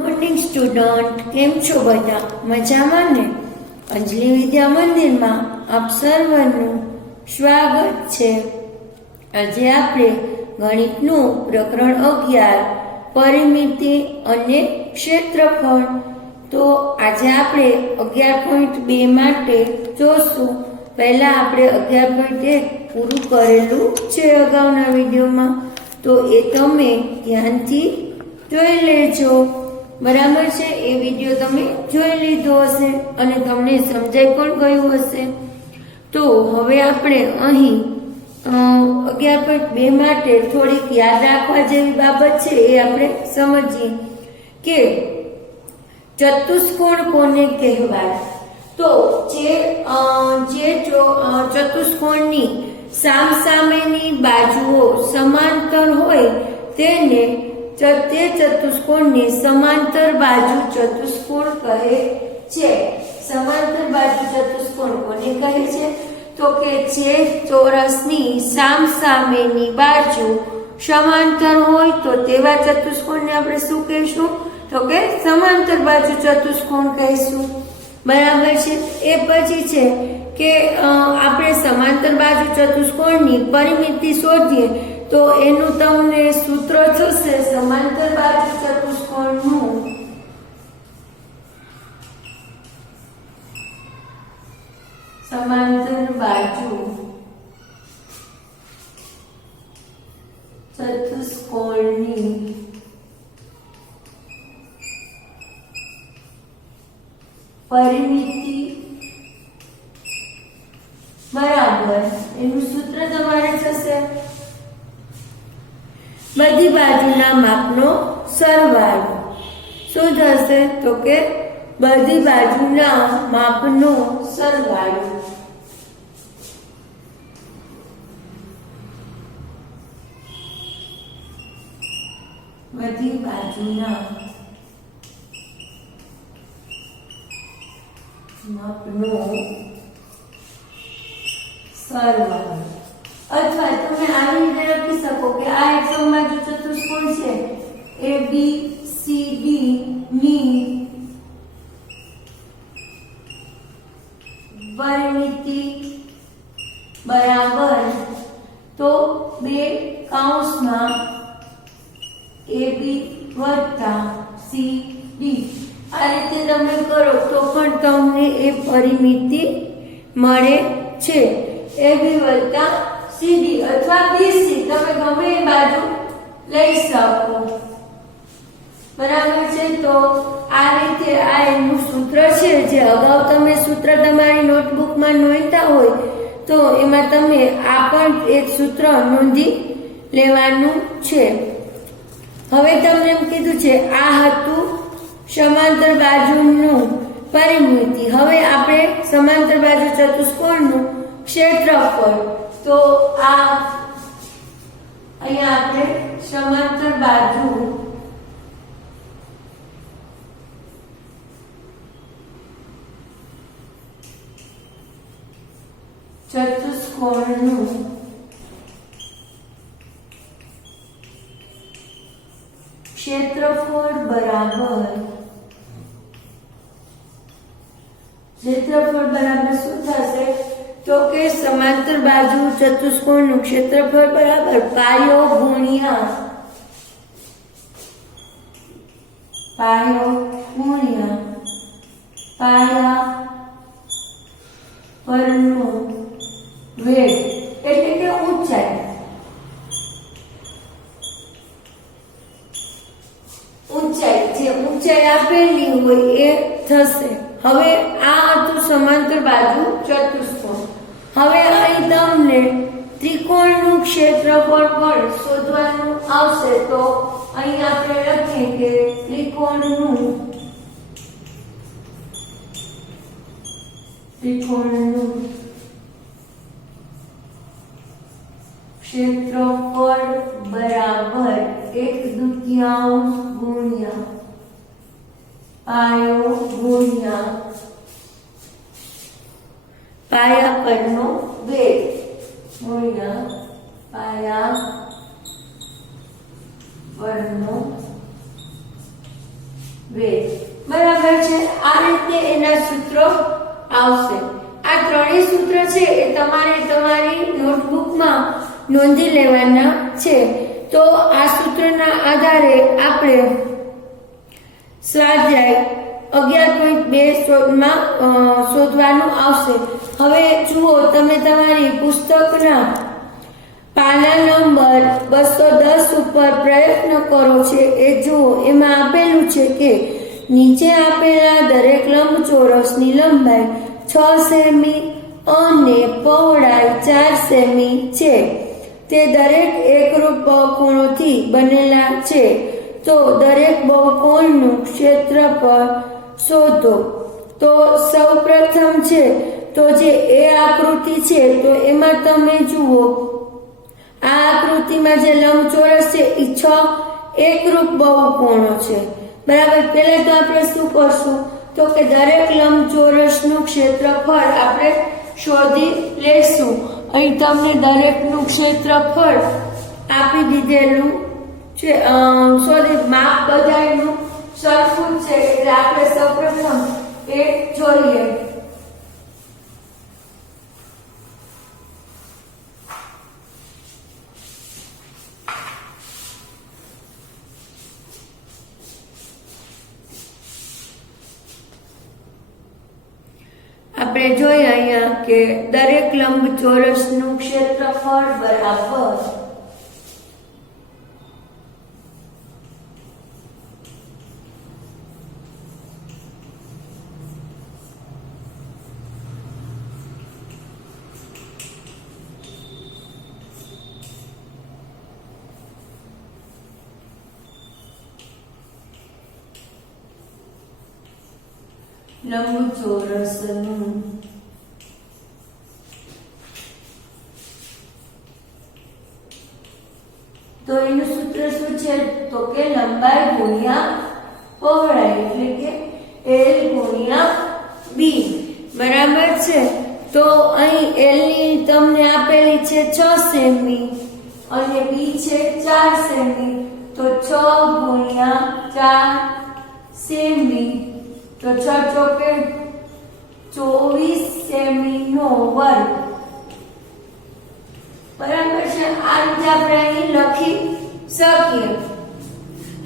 Morning student, કેમ છો બધા? મજામાં ને? અંજલિ વિદ્યા મંદિરમાં આપ સર્વનું સ્વાગત છે. આજે આપણે ગણિતનું પ્રકરણ 11 પરિમિતિ અને ક્ષેત્રફળ. તો આજે આપણે 11.2 માટે જોશું. પહેલા આપણે 11.1 પૂરું કરેલું છે અગાઉના વિડીયોમાં, તો એ તમે ધ્યાનથી જોઈ લેજો. બરાબર છે? એ વિડીયો તમે જોઈ લીધો હશે અને તમને સમજાઈ પણ ગયું હશે. તો હવે આપણે અહીં 11.2 માટે થોડીક યાદ રાખવા જેવી બાબત છે એ આપણે સમજીએ કે ચતુષ્કોણ કોને કહેવાય. તો જે ચતુષ્કોણની સામસામેની બાજુઓ સમાંતર હોય તેને તે ચતુષ્કોણને સમાંતર બાજુ ચતુષ્કોણ કહે છે. સમાંતર બાજુ ચતુષ્કોણ કોને કહે છે? તો કે જે ચોરસની સામસામેની બાજુ સમાંતર હોય તો તેવા ચતુષ્કોણને આપણે શું કહીશું? તો કે સમાંતર બાજુ ચતુષ્કોણ કહીશું. બરાબર છે? એ પછી છે કે આપણે સમાંતર બાજુ ચતુષ્કોણની પરિમિતિ શોધીએ તો એનું તમને સૂત્ર થશે સમાંતર બાજુ ચતુષ્કોણનું સમાંતર બાજુ ચતુષ્કોણની પરિમિતિ બરાબર એનું સૂત્ર તમારે થશે બધી બાજુના માપનો સરવાળો. શું થશે? તો કે બધી બાજુના માપનો સરવાળો. બધી બાજુના માપનો સરવાળો. અથવા તમે આવી રીતે લખી શકો કે આ એક સમબાજુ ચતુષ્કોણ છે ABCD ની પરિમિતિ બરાબર તો બે કૌંસમાં AB વત્તા CD. આ રીતે તમે કરો તો પણ તમને એ પરિમિતિ મળે છે. AB વત્તા CD અથવા BC તમે ગમે એ બાજુ લઈ શકો. બરાબર છે? તો આ રીતે આ એનું સૂત્ર છે. જે અગાઉ તમે સૂત્ર તમારી નોટબુકમાં નોંધતા હોય તો એમાં તમે આ પણ એક સૂત્ર નોંધી લેવાનું છે. હવે તમને એમ કીધું છે આ હતું સમાંતર બાજુનું પરિમિતિ. હવે આપણે સમાંતર બાજુ ચતુષ્કોણનું ક્ષેત્રફળ. તો આ અહીંયા આપણે સમાંતર બાજુ ચતુષ્કોણનું ક્ષેત્રફળ બરાબર શું થશે? તો કે સમાંતર બાજુ ચતુષ્કોણનું ક્ષેત્રફળ બરાબર પાયો ગુણ્યા પાયા પરનો વેગ એટલે કે ઊંચાઈ. જે ઊંચાઈ આપેલી હોય એ થશે. હવે આ હતું સમાંતર બાજુ ચતુષ્કોણ. હવે અહીં તમને ત્રિકોણનું ક્ષેત્રફળ પણ શોધવાનું આવશે. તો અહીં આપણે લખીએ કે ત્રિકોણનું ક્ષેત્રફળ બરાબર 1/2 ગુણ્યા પાયો ગુણ્યા પાયા પરનો વેગ ગુણ્યા પાયા પરનો વેધ. બરાબર છે. આ રીતે એના સૂત્રો આવશે. આ ત્રણેય સૂત્ર છે એ તમારે તમારી નોટબુકમાં નોંધી લેવાના છે. તો આ સૂત્રના આધારે આપણે સ્વાધ્યાય 11.2 માં શોધવાનું આવશે. હવે જુઓ, તમે તમારી પુસ્તકના પાના નંબર 210 ઉપર પ્રયત્ન કરો છે એ જુઓ. એમાં આપેલું છે કે નીચે આપેલા દરેક લંબચોરસની લંબાઈ 6 સેમી અને પહોળાઈ 4 સેમી છે. તે દરેક એકરૂપ બહુકોણોથી બનેલા છે. તો દરેક બહુકોણનું ક્ષેત્રફળ શોધો. તો સૌપ્રથમ છે તો જે એ આકૃતિ છે તો એમાં તમે જુઓ, આ આકૃતિમાં જે લંબચોરસ છે એ 6 એકરૂપ બહુકોણો છે. બરાબર. પહેલા તો આપણે શું કરશું તો કે દરેક લંબચોરસનું ક્ષેત્રફળ આપણે શોધી લેશું. અહીં તમને દરેકનું ક્ષેત્રફળ આપી દીધેલું છે. શોધી માપ બધાનું સરખું છે એટલે આપણે સૌપ્રથમ એ જોઈએ. આપણે જોઈએ અહીંયા કે દરેક લંબચોરસનું ક્ષેત્રફળ બરાબર લંબચોરસનું તો એનું સૂત્ર શું છે તો કે લંબાઈ ગુણ્યા પહોળાઈ એટલે કે L ગુણ્યા B. બરાબર છે. તો અહીં L ની તમને આપેલી છે 6 સેમી અને B છે 4 સેમી. તો 6 ગુણ્યા 4 સેમી તો 6 ચોકે 24 સેમી નો વર્ગ. બરાબર છે. આ રીતે આપણે અહીં લખી શકીએ.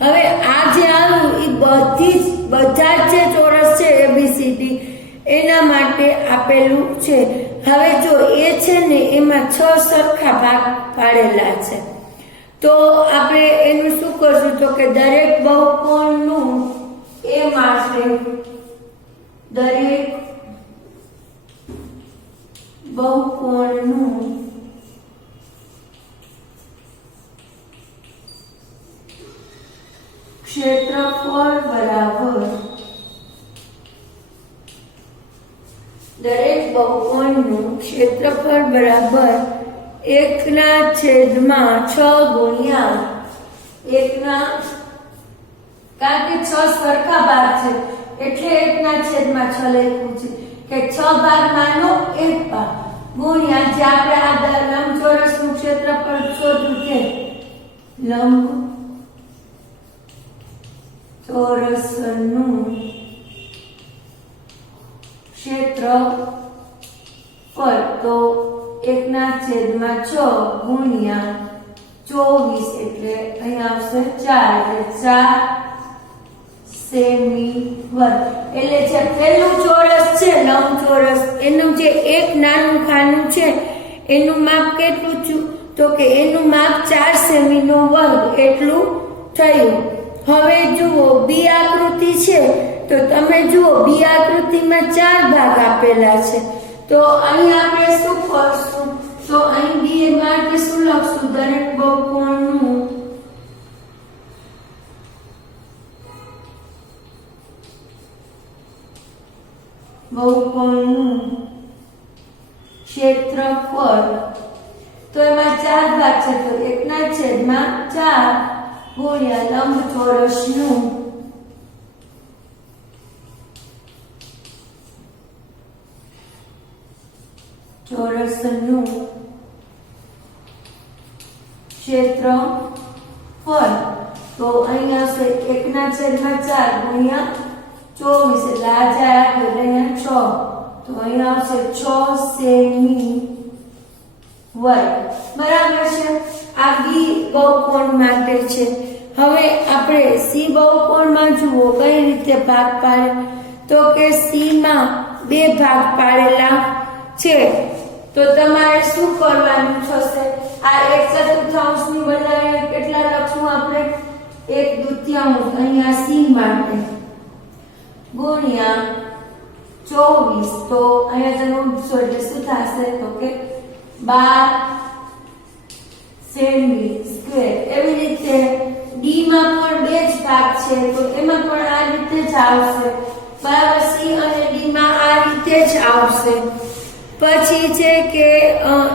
હવે આ જે આવ્યું એ બધા જ જે ચોરસ છે ABCD એના માટે આપેલું છે. હવે જો એ છે ને એમાં 6 સરખા ભાગ પાડેલા છે. તો આપણે એનું શું કરશું તો કે દરેક બહુકોણનું એ માટે દરેક બહુકોણનું ક્ષેત્રફળ બરાબર દરેક બહુકોણનું ક્ષેત્રફળ બરાબર 1/6 ગુણ્યા 1 કારણ કે 6 સરખા ભાગ છે એટલે 1/6 લખ્યું છે કે 6 ભાગમાંનો 1 ભાગ ગુણ્યા જે આપણે આ લંબચોરસનું ક્ષેત્રફળ શોધ્યું છે લંબચોરસનું ક્ષેત્રફળ તો 1/6 ગુણ્યા 24 એટલે અહીંયા આવશે 4 એટલે 4 સેમી વર્ગ. એટલે જે પહેલું ચોરસ છે લંબચોરસ એનું જે એક નાનું ખાનું છે એનું માપ કેટલું થયું તો કે એનું માપ 4 સેમી નો વર્ગ એટલું થયું. હવે જુઓ બી આકૃતિ છે તો તમે જુઓ બી આકૃતિમાં 4 ભાગ આપેલા છે. તો અહીં આપણે શું કરશું તો અહીં બી માટે શું લખશું દરેક બહુકોણનું ક્ષેત્રફળ. તો એમાં 4 ભાગ છે તો 1/4 ગુણ્યા લંબચોરસનું ક્ષેત્રફળ તો અહીં આવશે 1/4 ગુણ્યા 24 એટલે આ જાય આગળ અહીંયા 6 તો અહીં આવશે 6 સેમી વર્ગ બરાબર છે આ બી બહુકોણ માટે છે હવે આપણે સી બહુકોણમાં જુઓ કઈ રીતે ભાગ પાડે તો કે સી માં બે ભાગ પાડેલા છે તો તમારે શું કરવાનું થશે આ 1/4 ની બદલે કેટલા લખશું આપણે 1/2 અહીંયા સી માટે ગુણ્યા 24 તો અહીંયા તમે ઉડશો એટલે શું થશે તો કે 12 સેમી સ્ક્વેર એવી રીતે ડી માં પણ બે જ ભાગ છે તો એમાં પણ આ રીતે જ આવશે બરાબર સી અને ડી માં આ રીતે જ આવશે પછી છે કે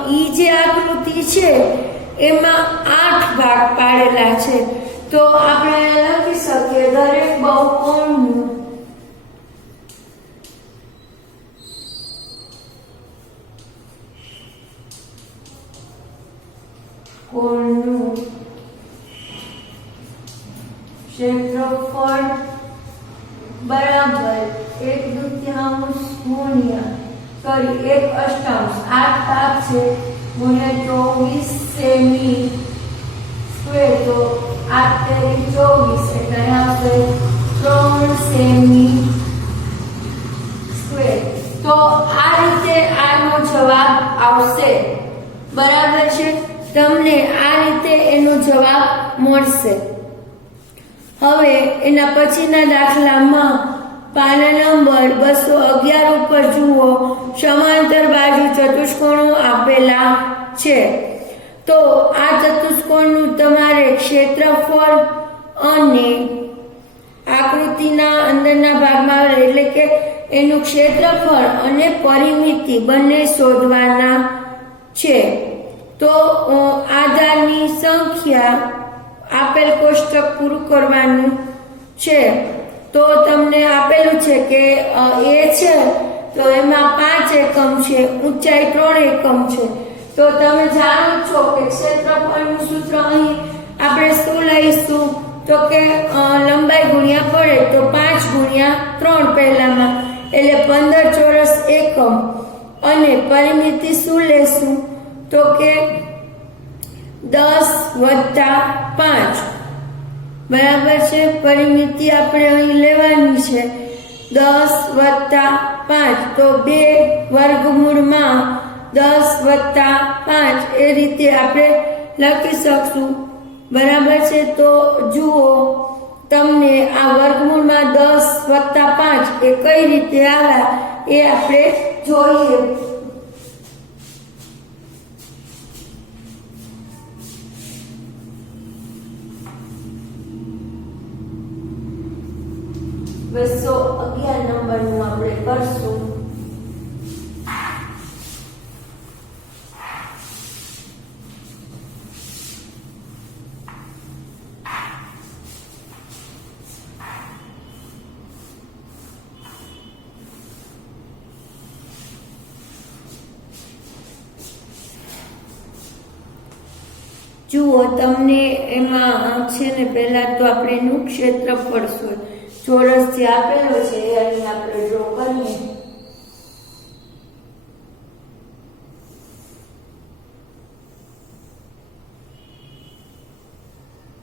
ઈ જે આકૃતિ છે એમાં 8 ભાગ પાડેલા છે તો આપણે લખી શકીએ દરેક બહુકોણનું કોણનું ક્ષેત્રફળ બરાબર 1/2 ગુણ્યા 1/8 8 ભાગ છે ગુણ્યા 24 સેમી સ્ક્વેર તો 8×24 એટલે આવશે 3 સેમી સ્ક્વેર તો આ રીતે આનો જવાબ આવશે બરાબર છે તમને આ રીતે એનો જવાબ મળશે હવે એના પછીના દાખલામાં પાના નંબર 211 ઉપર જુઓ સમાંતર બાજુ ચતુષ્કોણો આપેલા છે તો આ ચતુષ્કોણનું તમારે ક્ષેત્રફળ અને આકૃતિના અંદરના ભાગમાં એટલે કે એનું ક્ષેત્રફળ અને પરિમિતિ બંને શોધવાના છે તો આધારની સંખ્યા આપેલ કોષ્ટક પૂરું કરવાનું છે તો તમને આપેલું છે કે એ છે તો એમાં 5 એકમ છે ઊંચાઈ 3 એકમ છે તો તમે જાણો છો કે ક્ષેત્રફળનું સૂત્ર અહીં આપણે શું લઈશું તો કે લંબાઈ ગુણ્યા પડે તો 5×3 પહેલામાં એટલે 15 ચોરસ એકમ અને પરિમિતિ શું લેશું તો કે 10+5 બરાબર છે પરિમિતિ આપણે અહીં લેવાની છે 10+5 તો 2 વર્ગમૂળમાં 10+5 એ રીતે આપણે લખી શકશું બરાબર છે તો જુઓ તમને આ વર્ગમૂળમાં 10+5 એ કઈ રીતે આવ્યા એ આપણે જોઈએ બસો 11 નંબરનું આપણે કરશું જુઓ તમને એમાં છે ને પહેલા તો આપણે એનું ક્ષેત્રફળ ચોરસ જે આપેલો છે એ અહીં આપણે ડ્રો કરીએ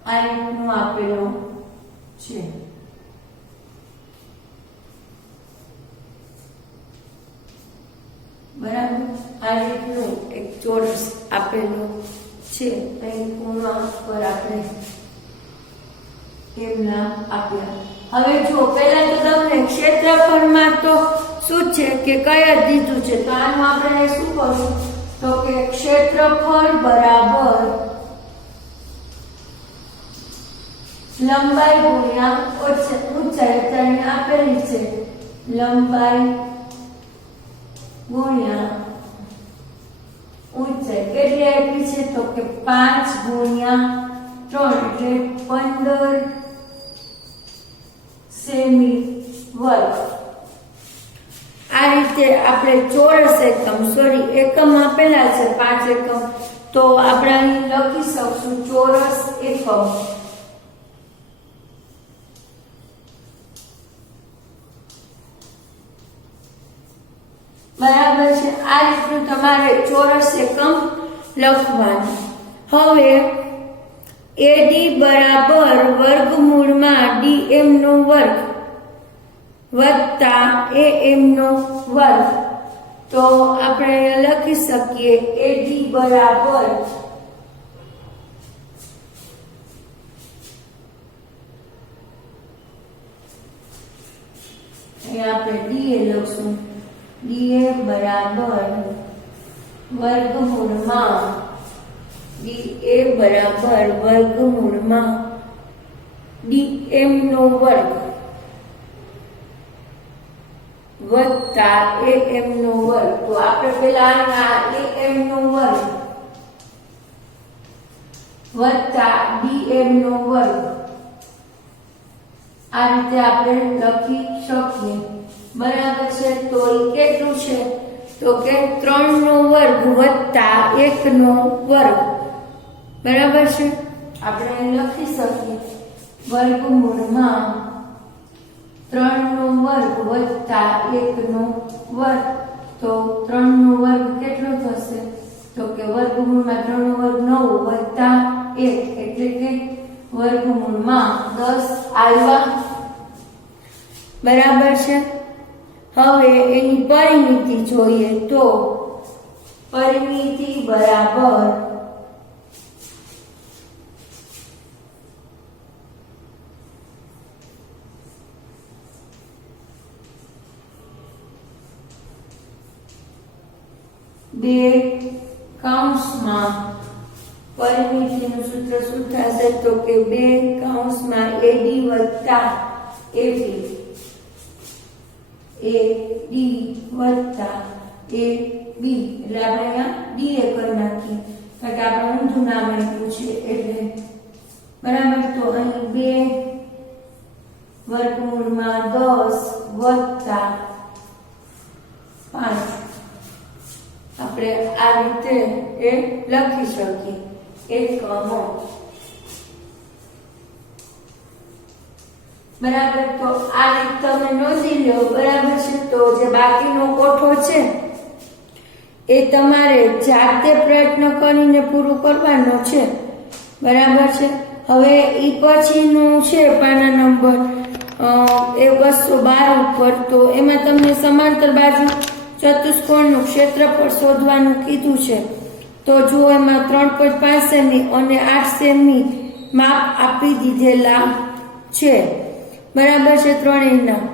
આ રીતનું આપેલો છે બરાબર આ રીતનું એક ચોરસ આપેલો છે અહીં પૂર્ણ પર આપણે એમના આપ્યા હવે જો પહેલા તો તમને ક્ષેત્રફળમાં તો શું છે કે કયા દીધું છે તો આનું આપણે શું કરશું તો કે ક્ષેત્રફળ બરાબર લંબાઈ ગુણ્યા ઊંચાઈ તેને આપેલી છે લંબાઈ ગુણ્યા ઊંચાઈ કેટલી આપી છે તો કે 5×3 એટલે 15 સેમી વર્ગ આ રીતે આપણે ચોરસ એકમ આપેલા છે 5 એકમ તો આપણે અહીં લખી શકશું ચોરસ એકમ બરાબર છે। આ રીતનું તમારે ચોરસ એકમ લખવાનું। હવે AD બરાબર વર્ગમૂળમાં DM નો વર્ગ વત્તા AM નો વર્ગ। તો આપણે લખી શકીએ AD બરાબર આપણે DA લખશું DA બરાબર વર્ગમૂળમાં DA બરાબર વર્ગમૂળમાં DM નો વર્ગ વત્તા AM નો વર્ગ। તો આપણે પેલા AM નો વર્ગ વત્તા DM નો વર્ગ આ રીતે આપણે લખી શકીએ। બરાબર છે। તો એ કેટલું છે તો કે 3 નો વર્ગ વત્તા 1 નો વર્ગ। બરાબર છે। આપણે લખી શકીએ વર્ગમૂળમાં 3 નો વર્ગ વત્તા 1 નો વર્ગ। તો 3 નો વર્ગ કેટલો થશે તો કે વર્ગમૂળમાં 3 નો વર્ગ 9 વત્તા 1 એટલે કે વર્ગમૂળમાં 10 આવ્યા। બરાબર છે। હવે એની પરિમિતિ જોઈએ તો પરિમિતિ બરાબર બે કૌંસમાં પરિમિતિનું સૂત્ર શું થશે તો કે 2 કૌંસમાં AD વત્તા AB AD વત્તા AB એટલે આપણે અહીંયા DA કરી નાખીએ કારણ કે આપણે ઊંધું નામ આપ્યું છે એટલે। બરાબર। તો અહીં 2 વર્ગમૂળમાં 10 વત્તા 5 આપણે આ રીતે એ લખી શકીએ એકમો। બરાબર। તો આ રીત તમે નોંધી લો। બરાબર છે। તો જે બાકીનો કોઠો છે એ તમારે જાતે પ્રયત્ન કરીને પૂરું કરવાનો છે। બરાબર છે। હવે ઈ પછીનું છે પાના નંબર એ 212 ઉપર। તો એમાં તમને સમાંતર બાજુ ચતુષ્કોણનું ક્ષેત્રફળ શોધવાનું કીધું છે। તો જો એમાં 3.5 સેમી અને 8 સેમી માપ આપી દીધેલા છે। બરાબર છે। ત્રણેયના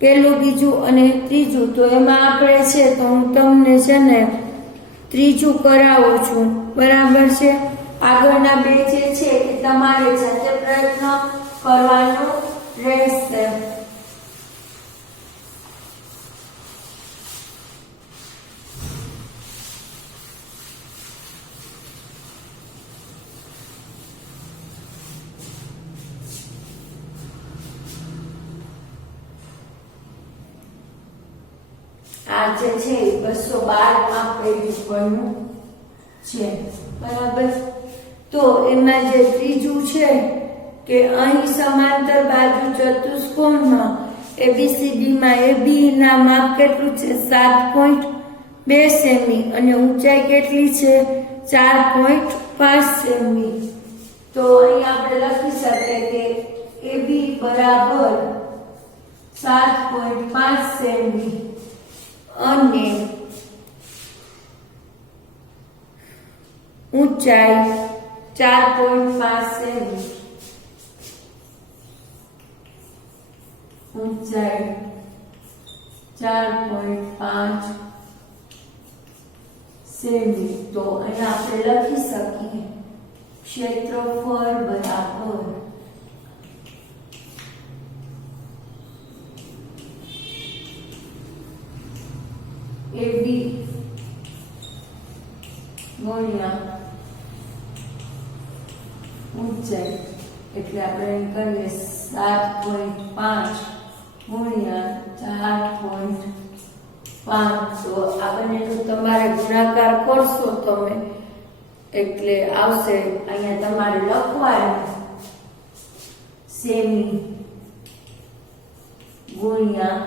પહેલું બીજું અને ત્રીજું। તો એમાં આપણે છે તો હું તમને છે ને ત્રીજું કરાવું છું। બરાબર છે। આગળના બે જે છે એ તમારે જાતે પ્રયત્ન કરવાનો રહેશે। આ જે છે 212 માં પેજ ઉપરનું છે। બરાબર। તો એમાં જે ત્રીજું છે કે અહીં સમાંતર બાજુ ચતુષ્કોણમાં ABCD માં AB ના માપ કેટલું છે 7.2 સેમી અને ઊંચાઈ કેટલી છે 4.5 સેમી। તો અહીં આપણે લખી શકીએ કે AB બરાબર 7.5 સેમી અને ઊંચાઈ 4.5 સેમી। ઊંચાઈ 4.5 સેમી। તો અહીંયા આપણે લખી શકીએ ક્ષેત્રફળ બરાબર AB ગુણ્યા ઊંચાઈ એટલે આપણે કરીએ 7.5 ગુણ્યા 4.5। તો આ બંનેનો તમારે ગુણાકાર કરશો તમે એટલે આવશે અહીંયા તમારે લખવાનું સેમી ગુણ્યા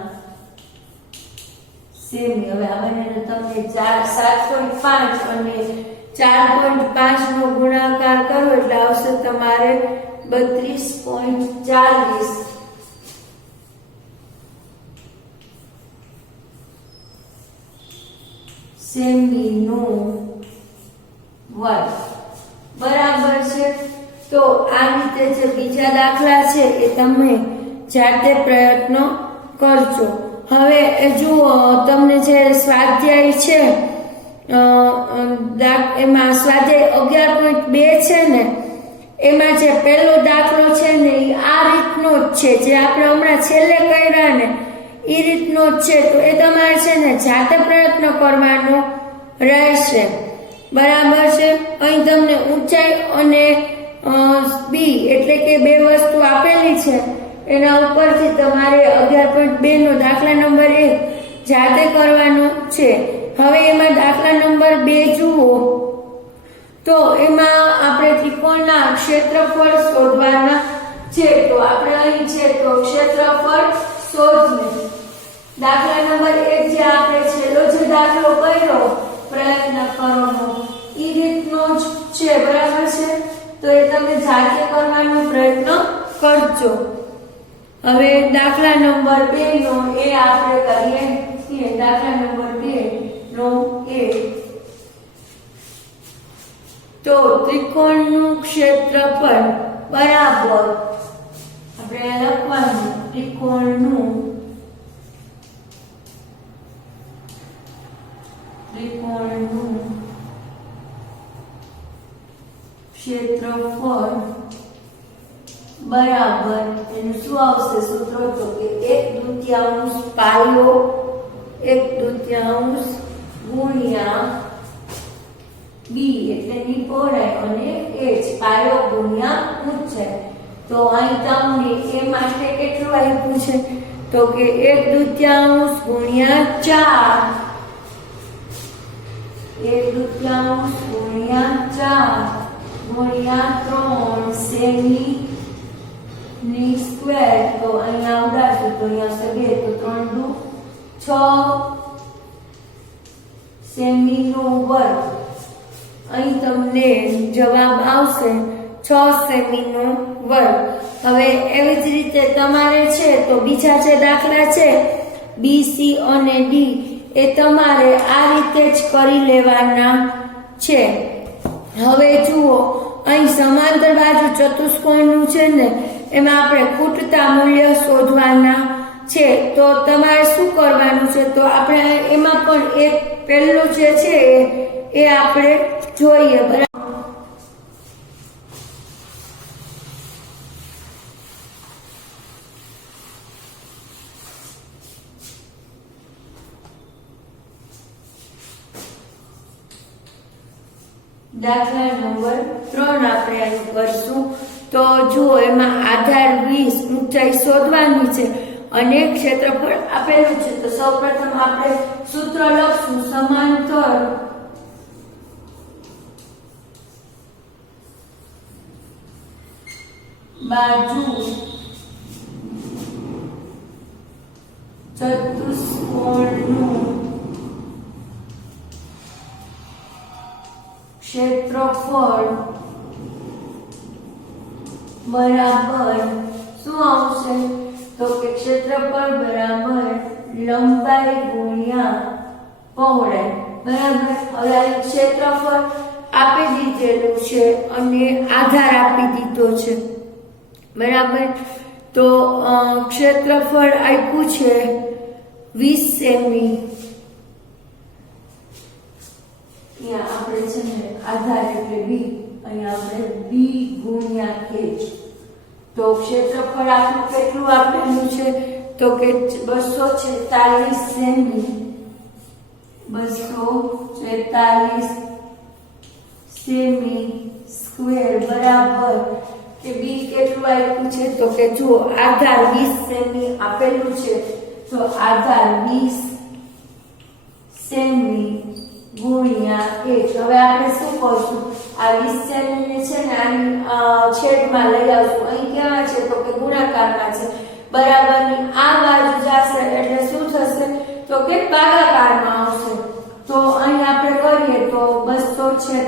સેમી. હવે આ બંનેનો તમને 7.5 અને 4.5 નો ગુણાકાર કરો એટલે આવશે તમારે 32.40 સેમી નો વર્ગ. બરાબર છે. તો આ રીતે જે બીજા દાખલા છે એ તમે જાતે પ્રયત્ન કરજો. હવે જુઓ, તમને જે સ્વાધ્યાય છે એમાં સ્વાધ્યાય 11.2 છે ને, એમાં જે પહેલો દાખલો છે ને એ આ રીતનો જ છે, જે આપણે હમણાં છેલ્લે કર્યા ને એ રીતનો જ છે. તો એ તમારે છે ને જાતે પ્રયત્ન કરવાનો રહેશે. બરાબર છે. અહીં તમને ઊંચાઈ અને બી એટલે કે બે વસ્તુ આપેલી છે, એના ઉપરથી તમારે 11.2 નો દાખલા નંબર 1 જાતે કરવાનો છે. હવે એમાં દાખલા નંબર 2 જુઓ તો એમાં આપણે ત્રિકોણના ક્ષેત્રફળ શોધવાના છે. તો આપણે અહીં છે તો ક્ષેત્રફળ શોધીએ. દાખલા નંબર 1 જે આપણે છેલ્લો જે દાખલો કર્યો પ્રયત્ન કરવાનો એ રીતનો જ છે. બરાબર છે. તો એ તમે જાતે કરવાનો પ્રયત્ન કરજો. હવે દાખલા નંબર 2 નો એ આપણે કરીએ છીએ. દાખલા નંબર 2 નો એ તો ત્રિકોણનું ક્ષેત્રફળ બરાબર આપણે લખવાનું ત્રિકોણનું ક્ષેત્રફળ બરાબર એનું શું આવશે સૂત્ર? તો કે 1/2 પાયો 1/2 ગુણ્યા બી એટલે ની પહોળાઈ અને h પાયો ગુણ્યા ઊંચાઈ. તો અહીં તમને એ માટે કેટલું આપ્યું છે? તો કે 1/2 ગુણ્યા 4 1/2 ગુણ્યા 4 ગુણ્યા 3 સેમી ની સ્ક્વેર. તો અહીંયા ઉડાડશું તો અહીંયા આવશે 2 તો 3 6 સેમી નો વર્ગ. અહીં તમને જવાબ આવશે 6 સેમી નો વર્ગ. હવે એવી જ રીતે તમારે છે તો બીજા જે દાખલા છે બી સી અને ડી એ તમારે આ રીતે જ કરી લેવાના છે. હવે જુઓ, અહીં સમાંતર બાજુ ચતુષ્કોણનું છે ને એમાં આપણે ખૂટતા મૂલ્ય શોધવાના છે. તો તમારે શું કરવાનું છે? તો આપણે એમાં પણ એક પહેલું જે છે એ આપણે જોઈએ. બરાબર. દાખલા નંબર 3 આપણે આનું કરશું. તો જુઓ, એમાં આધાર 20 ઊંચાઈ શોધવાની છે અને ક્ષેત્રફળ આપેલું છે. તો સૌપ્રથમ આપણે સૂત્ર લખશું સમાંતર બાજુ ચતુષ્કોણનું ક્ષેત્રફળ બરાબર શું આવશે? તો કે ક્ષેત્રફળ બરાબર લંબાઈ ગુણ્યા પહોળાઈ. બરાબર. હવે ક્ષેત્રફળ આપી દીધેલું છે અને આધાર આપી દીધો છે. બરાબર. તો ક્ષેત્રફળ આપ્યું છે 20 સેમી. અહીંયા આપણે છે ને આધાર એટલે બી, અહીંયા આપણે બી ગુણ્યા h. તો ક્ષેત્રફળ આપણું કેટલું આપેલું છે? તો કે 246 સેમી. 246 સેમી સ્ક્વેર બરાબર કે બી કેટલું આપ્યું છે? તો કે જુઓ, આધાર 20 સેમી આપેલું છે. તો આધાર 20 સેમી ગુણ્યા h. હવે આપણે શું કરશું? આ 20 સેમી ને છે ને આની છેદમાં લઈ આવશું. અહીં કેવા છે? તો કે ગુણાકારમાં છે. બરાબરની આ બાજુ જશે એટલે શું થશે? તો કે ભાગાકાર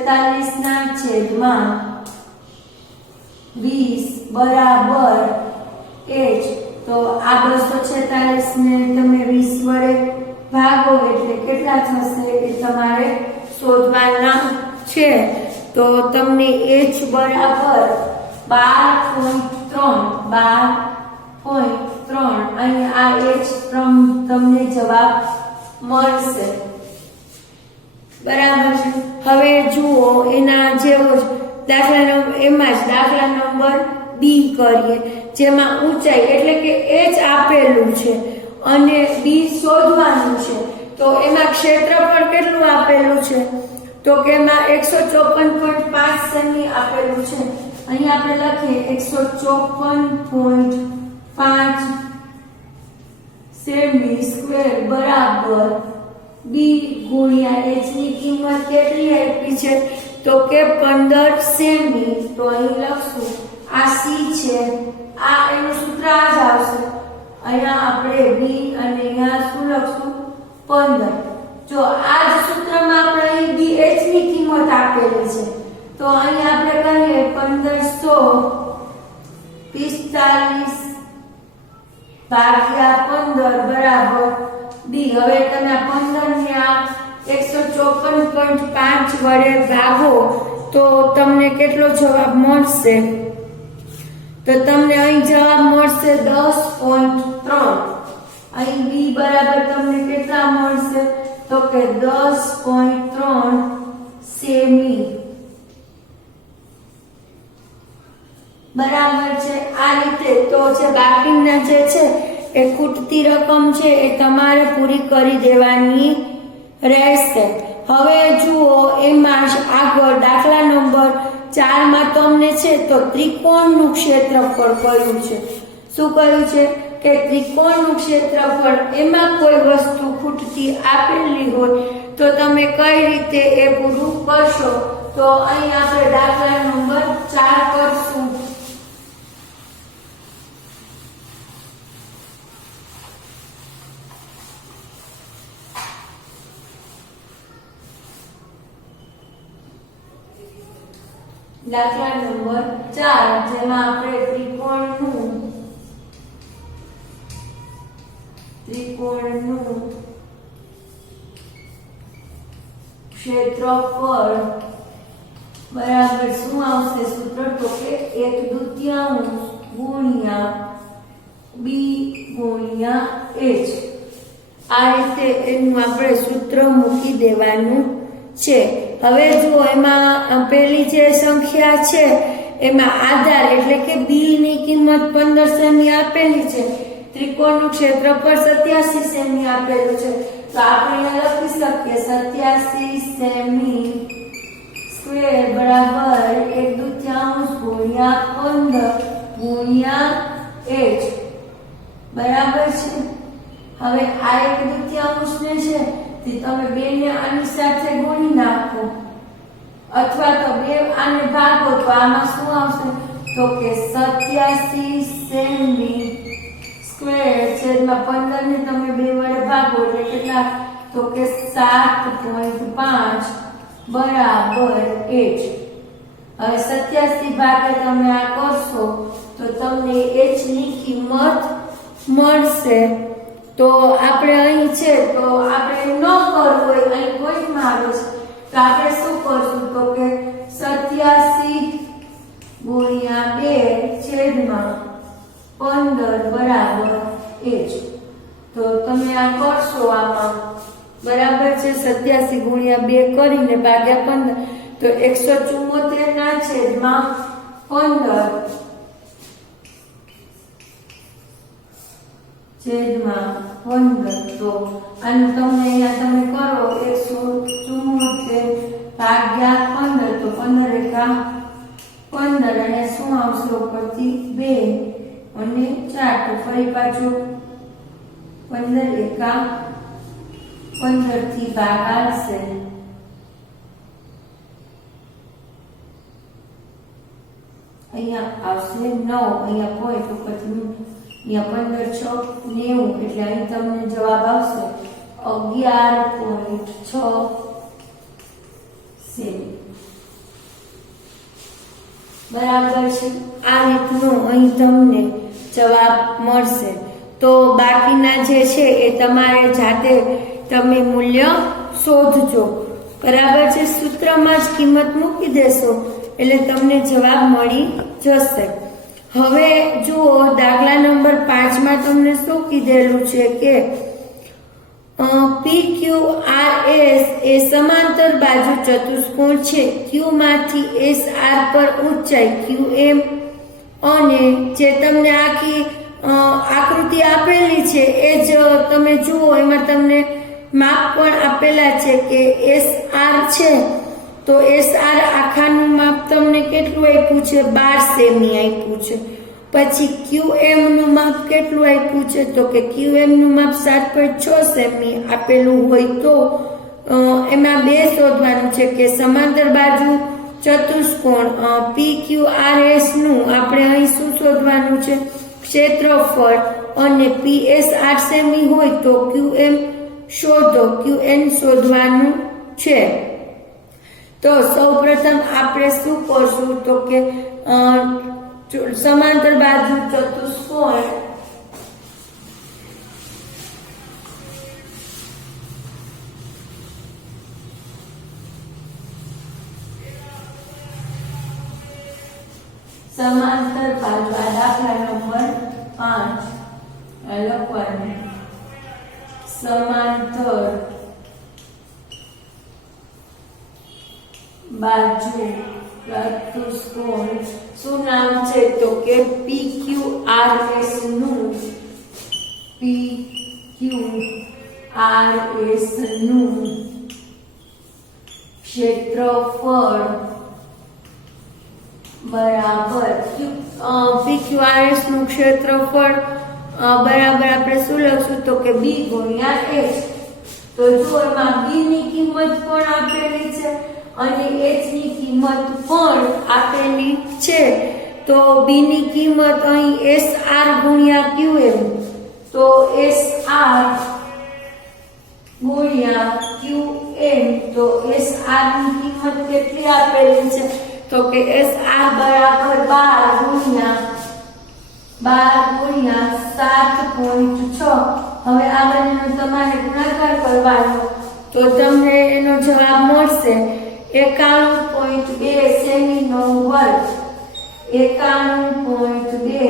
246/20 બરાબર h. તો આ 246 ને તમે 20 વડે ભાગો એટલે કેટલા થશે એ તમારે શોધવાના છે. તો તમને h બરાબર 12.3 અને આ h તમને જવાબ મળશે. બરાબર છે. હવે જુઓ એના જેવો જ દાખલા નંબર બી કરીએ, જેમાં ઊંચાઈ એટલે કે h આપેલું છે અને બી શોધવાનું છે. તો એમાં ક્ષેત્રફળ કેટલું આપેલું છે? તો કે એમાં 154.5 સેમી આપેલું છે. અહીં આપણે લખીએ 154.5 સેમી સ્ક્વેર બરાબર બી ગુણ્યા h ની કિંમત કેટલી આપી છે? તો કે 15 સેમી. તો અહીં લખશું આ સી છે, આ એનું સૂત્ર આ જ આવશે. અહીંયા આપણે બી અને અહીંયા શું લખશું? 15. જો આ જ સૂત્રમાં આપણે અહીં બી h ની કિંમત આપેલી છે, તો અહીં આપણે કહીએ 1545 ભાગ્યા 15 બરાબર બી. હવે તમે 15 ને આ 154.5 વડે ભાગો તો તમને કેટલો જવાબ મળશે? તો તમને અહીં જવાબ મળશે 10.3. અહીં બી બરાબર તમને કેટલા મળશે? તો કે 10.3 સેમી. બરાબર છે. આ રીતે તો જે બાકીના જે છે એ ખૂટતી રકમ છે એ તમારે પૂરી કરી દેવાની રહેશે. હવે જુઓ એમાં આગળ દાખલા નંબર 4 માં તમને છે તો ત્રિકોણનું ક્ષેત્રફળ કયું છે? શું કયું છે કે ત્રિકોણનું ક્ષેત્રફળ. એમાં કોઈ વસ્તુ ખૂટતી આપેલી હોય તો તમે કઈ રીતે એ પૂરું કરશો? તો અહીં આપણે દાખલા નંબર 4 કરશું. દાખલા નંબર 4 જેમાં આપણે ત્રિકોણનું ક્ષેત્રફળ બરાબર શું આવશે સૂત્ર? તો કે 1/2 ગુણ્યા બી ગુણ્યા h. આ રીતે એનું આપણે સૂત્ર મૂકી દેવાનું છે. હવે જો એમાં પેલી જે સંખ્યા છે એમાં આધાર એટલે કે બી ની કિંમત 15 સેમી આપેલી છે, ત્રિકોણનું ક્ષેત્રફળ 87 સેમી આપેલું છે. તો આપણે લખી શકીએ 87 સેમી સ્ક્વેર બરાબર 1/2 ગુણ્યા 15 ગુણ્યા h. બરાબર છે. હવે આ 1/2 ને છે તમે 2 ને આની સાથે ગુણી નાખો અથવા તો 2 આને ભાગો તો આમાં શું આવશે? તો કે 87 સેમી સ્ક્વેર છેદમાં 15 ને તમે 2 વડે ભાગો એટલે કેટલા? તો કે 7.5 બરાબર h. હવે 87 ભાગે તમે આ કરશો તો તમને h ની કિંમત મળશે. તો આપણે અહીં છે તો આપણે ન કરવું હોય, અહીં પોઈન્ટમાં આવે છે તો આપણે શું કરશું? તો કે 87 ગુણ્યા 2 છેદમાં 15 બરાબર h. તો તમે આ કરશો આમાં બરાબર છે 87 ગુણ્યા 2 કરીને ભાગ્યા 15 તો 174 ના છેદમાં 15 છેદમાં 15. તો આનું તમને અહીંયા તમે કરો 174 ભાગ્યા 15 તો 15 એકા 15 અને શું આવશે ઉપરથી 2 અને 4 તો ફરી પાછું 15 એકા 15 થી ભાગ આવશે. અહીંયા આવશે 9, અહીંયા પોઈન્ટ ઉપરથી અહીંયા 15 6 90 એટલે અહીં તમને જવાબ આવશે 11.6 સેમી. બરાબર છે. આ રીતનો અહીં તમને જવાબ મળશે. તો બાકીના જે છે એ તમારે જાતે તમે મૂલ્ય શોધજો. બરાબર છે. સૂત્રમાં જ કિંમત મૂકી દેશો એટલે તમને જવાબ મળી જશે. હવે જુઓ દાખલા નંબર 5 માં તમને શું કીધેલું છે કે PQRS એ સમાંતર બાજુ ચતુષ્કોણ છે. Q માંથી SR પર ઊંચાઈ QM અને જે તમને આખી આકૃતિ આપેલી છે એ જ તમે જુઓ, એમાં તમને માપ પણ આપેલા છે કે SR છે તો SR આખાનું માપ તમને કેટલું આપ્યું છે? 12 સેમી આપ્યું છે. પછી QM નું માપ કેટલું આપ્યું છે? તો કે QM નું માપ 7.6 સેમી આપેલું હોય તો એમાં બે શોધવાનું છે કે સમાંતર બાજુ ચતુષ્કોણ PQRS નું આપણે અહીં શું શોધવાનું છે? ક્ષેત્રફળ. અને PS 8 સેમી હોય તો QM શોધો, QN શોધવાનું છે. તો સૌપ્રથમ આપણે શું કરશું તો કે સમાંતર બાજુ ચતુષ્કોણ સમાંતર બાજુ આ દાખલા નંબર 5 લખવાનું. સમાંતર બાજુ ચતુષ્કોણ શું નામ છે? તો કે PQRS નું ક્ષેત્રફળ બરાબર PQRS નું ક્ષેત્રફળ બરાબર આપણે શું લખશું તો કે B ગુણ્યા H. તો જો એમાં B ની કિંમત પણ આપેલી છે અને H ની કિંમત પણ આપેલી છે. તો B ની કિંમત અહીં SR ગુણ્યા QM, તો SR ગુણ્યા QM, તો SR ની કિંમત કેટલી આપેલી છે? તો કે SR બરાબર 12 ગુણ્યા 7.6. હવે આ બંનેનો તમારે ગુણાકાર કરવાનો તો તમને એનો જવાબ મળશે 91.2 સેમીનો વર્ગ. 91.2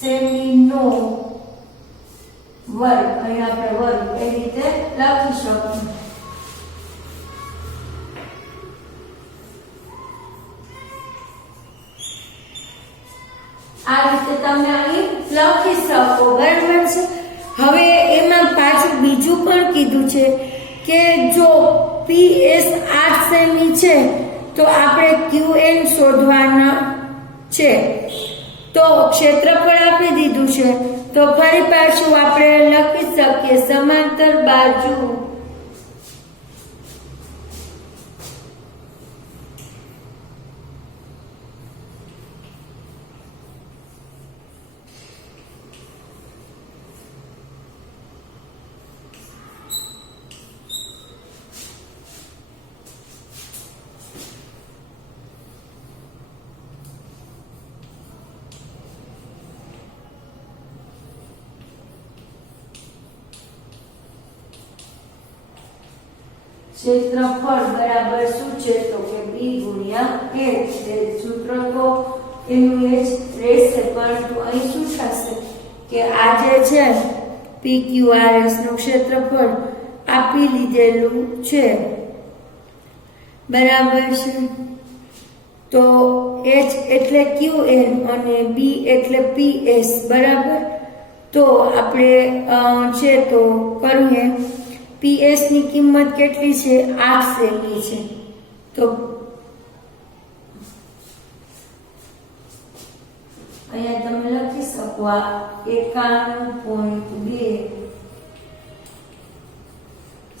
સેમીનો વર્ગ. અહીં આપણે વર્ગ એ રીતે લખી શકીએ. આ રીતે તમે અહીં લખી શકો. બરાબર છે. હવે એમાં પાછું બીજું પણ કીધું છે કે જો PS 8 સેમી છે તો આપણે QN શોધવાના છે. તો ક્ષેત્રફળ આપી દીધું છે તો ફરી પાછું આપણે લખી શકીએ સમાંતર બાજુ ક્ષેત્રફળ બરાબર શું છે તો કે B ગુણ્યા H. સૂત્ર તો એનું H રહેશે, પરંતુ અહીં શું થશે કે આ જે છે PQRS નું ક્ષેત્રફળ આપી લીધેલું છે. બરાબર છે. તો H એટલે QN અને B એટલે PS. બરાબર. તો આપણે છે તો કરીએ. PS ની કિંમત કેટલી છે? 8 સેમી છે. તો અહીંયા તમે લખી શકો આ 91.2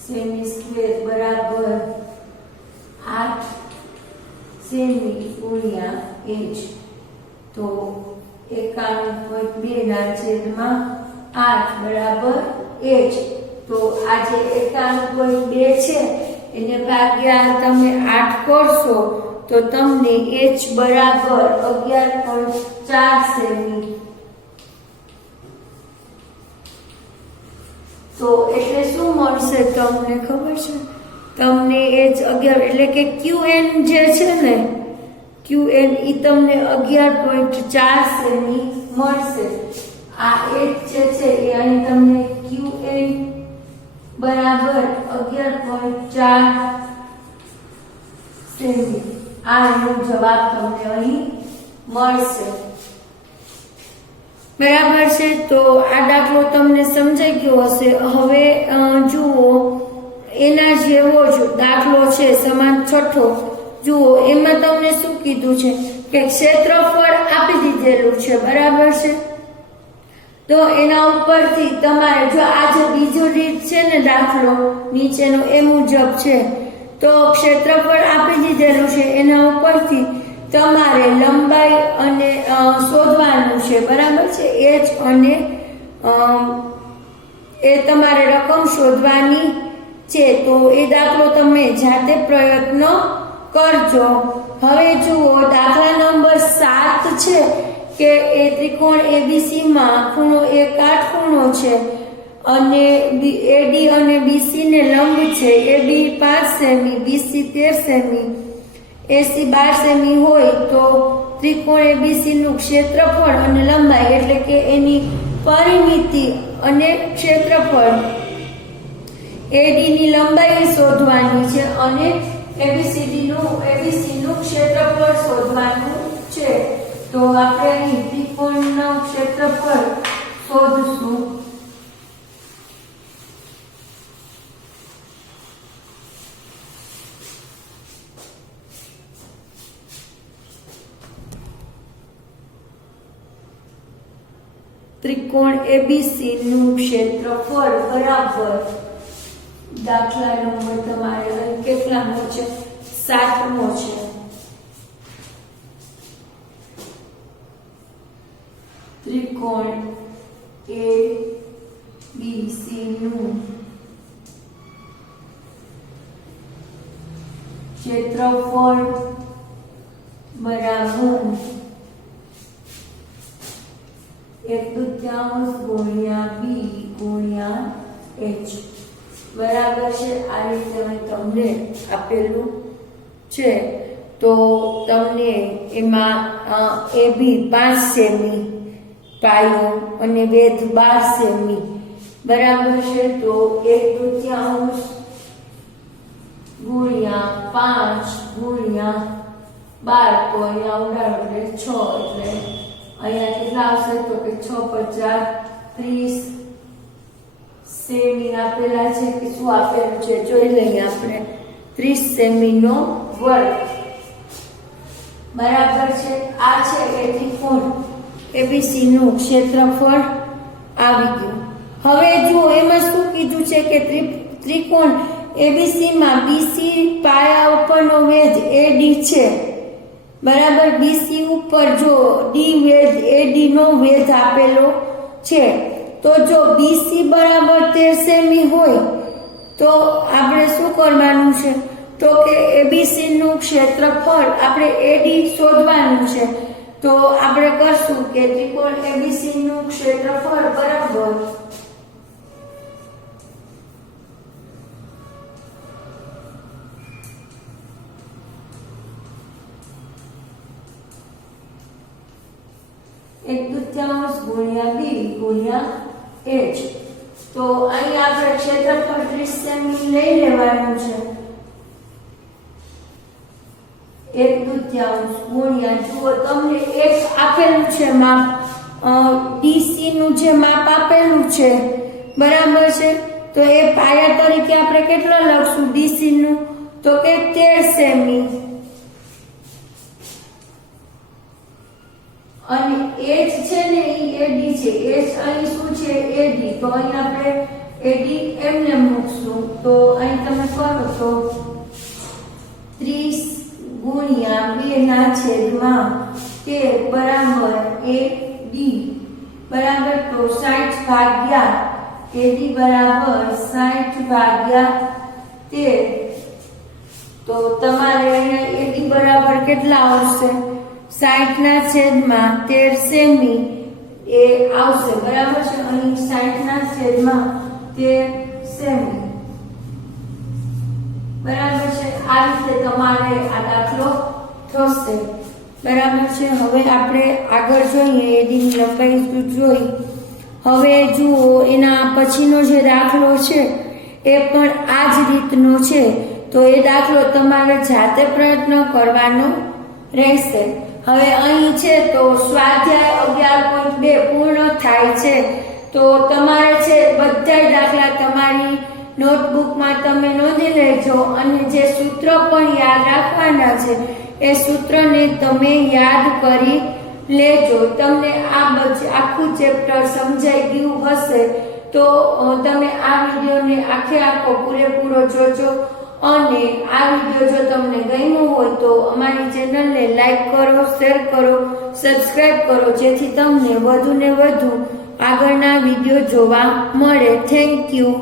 સેમી સ્ક્વેર બરાબર 8 સેમી ગુણ્યા H. તો 91.2 ના છેદમાં 8 બરાબર H. તો આ જે 91.2 છે એને ભાગ્યા તમે 8 કરશો તો તમને h બરાબર 11.4 સેમી. તો એટલે શું મળશે તમને ખબર છે? તમને h 11 એટલે કે qn જે છે ને qn ઈ તમને 11.4 સેમી મળશે. આ h જે છે એ અહીં તમને qn બરાબર 11.4 સેમી આ એનો જવાબ તમને અહીં મળશે. બરાબર છે. તો આ દાખલો તમને સમજાઈ ગયો હશે. હવે જુઓ એના જેવો જ દાખલો છે સમાન છઠ્ઠો. જુઓ એમાં તમને શું કીધું છે કે ક્ષેત્રફળ આપી દીધેલું છે. બરાબર છે. તો એના ઉપરથી તમારે જો આ જે બીજો રીત છે ને દાખલો નીચેનો એ મુજબ છે. તો ક્ષેત્રફળ આપી દીધેલું છે એના ઉપરથી તમારે લંબાઈ અને શોધવાનું છે. બરાબર છે. h અને એ તમારે રકમ શોધવાની છે. તો એ દાખલો તમે જાતે પ્રયત્ન કરજો. હવે જુઓ દાખલા નંબર 7 છે કે એ ત્રિકોણ ABC માં ખૂણો એ કાટખૂણો છે અને AD અને BC ને લંબ છે. AD 5 semi, BC 13 semi, AC 12 semi હોય તો ત્રિકોણ ABC નું ક્ષેત્રફળ અને લંબાઈ એટલે કે એની પરિમિતિ અને ક્ષેત્રફળ AD ની લંબાઈ શોધવાની છે અને ABC નું ક્ષેત્રફળ શોધવાનું છે. તો આપણે અહીં ત્રિકોણનું ક્ષેત્રફળ શોધશું. ત્રિકોણ ABC નું ક્ષેત્રફળ બરાબર દાખલા નંબર તમારે અહીં કેટલામો છે? 7મો છે. ત્રિકોણ ABC નું ક્ષેત્રફળ બરાબર 1/3 ગુણ્યા b ગુણ્યા h. બરાબર છે. આ રીતે તમને આપેલું છે. તો તમને એમાં AB 5 સેમી પાયો અને વેધ 12 સેમી. બરાબર છે. તો 1/3 ગુણ્યા 5 ગુણ્યા 12 તો અહીંયા ઉડાડો એટલે 6 એટલે અહીંયા કેટલા આવશે તો કે 6 × 30 સેમી આપેલા છે કે શું આપેલું છે જોઈ લઈએ આપણે. 30 સેમી નો વર્ગ. બરાબર છે. આ છે એ ત્રિકોણ ABC નું ક્ષેત્રફળ આવી ગયું. હવે જુઓ એમાં શું કીધું છે કે ત્રિકોણ ABC માં BC પાયા ઉપરનો વેધ AD છે. બરાબર. BC ઉપર જો D વેધ AD નો વેધ આપેલો છે તો જો BC બરાબર 13 સેમી હોય તો આપણે શું કરવાનું છે તો કે ABC નું ક્ષેત્રફળ આપણે AD શોધવાનું છે. તો આપણે કરશું કે ત્રિકોણ ABC નું ક્ષેત્રફળ બરાબર ગુણ્યા b ગુણ્યા h. તો અહીં આપણે ક્ષેત્રફળ 30 સેમી લઈ લેવાનું છે. 1/3 ગુણ્યા જુઓ તમને x આપેલું છે માપ DC નું જે માપ આપેલું છે. બરાબર છે. તો એ પાયા તરીકે આપણે કેટલો લખશું DC નું તો કે 13 સેમી અને h છે ને ઈ AD છે. h અહીં શું છે AD. તો અહીં આપણે AD એમને મૂકશું. તો અહીં તમે કરો તો 30 ગુણ્યા 2 ના છેદમાં 13 બરાબર AD બરાબર. તો 60 ભાગ્યા AD બરાબર 60 ભાગ્યા 13 તો તમારે અહીંયા એડી બરાબર કેટલા આવશે? 60/13 સેમી એ આવશે, બરાબર છે. અહીં 60/13 સેમી, બરાબર છે. આ રીતે તમારે આ દાખલો થશે, બરાબર છે. હવે આપણે આગળ જોઈએ, એડીની લંબાઈ જોઈ. હવે જુઓ, એના પછીનો જે દાખલો છે એ પણ આ જ રીતનો છે. તો એ દાખલો તમારે જાતે પ્રયત્ન કરવાનો રહેશે. હવે અહીં છે તો સ્વાધ્યાય 11.2 પૂર્ણ થાય છે. તો તમારે છે બધા દાખલા તમારી નોટબુકમાં તમે નોંધી લેજો અને જે સૂત્ર પણ યાદ રાખવાના છે એ સૂત્રને તમે યાદ કરી લેજો. તમને આખું ચેપ્ટર સમજાઈ ગયું હશે તો તમે આ વિડીયોને આખો પૂરેપૂરો જોજો. અને આ વિડીયો જો તમને ગમ્યો હોય તો અમારી ચેનલને લાઈક કરો, શેર કરો, સબસ્ક્રાઇબ કરો, જેથી તમને વધુ ને વધુ આગળના વિડીયો જોવા મળે. Thank you.